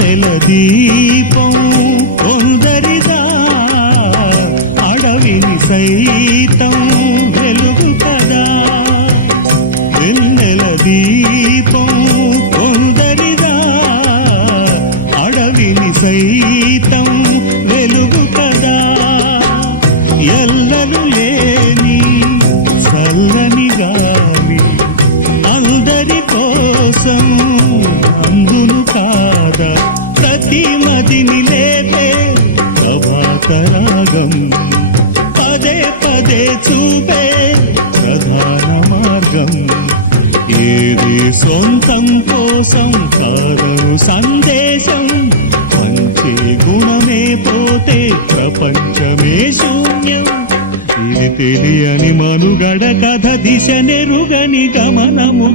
వెన్నెల దీపం కొందరిదా అడవిని సైతం వెలుగు కదా వెన్నెల దీపం కొందరిదా అడవిని సైతం వెలుగు కదా ఎల్లలు లేని చల్లని గాలి అందరి కోసం అందును కాదా ప్రతి మదిని లేపే ప్రభాతరాగం పదే పదే చూపే ప్రధాన మార్గం ఏది సొంతం కోసం కాదను సందేశం పంచే గుణమే పోతే ప్రపంచమే శూన్యం ఇది తెలియని మనుగడ కథ దిశ నెరుగని గమనము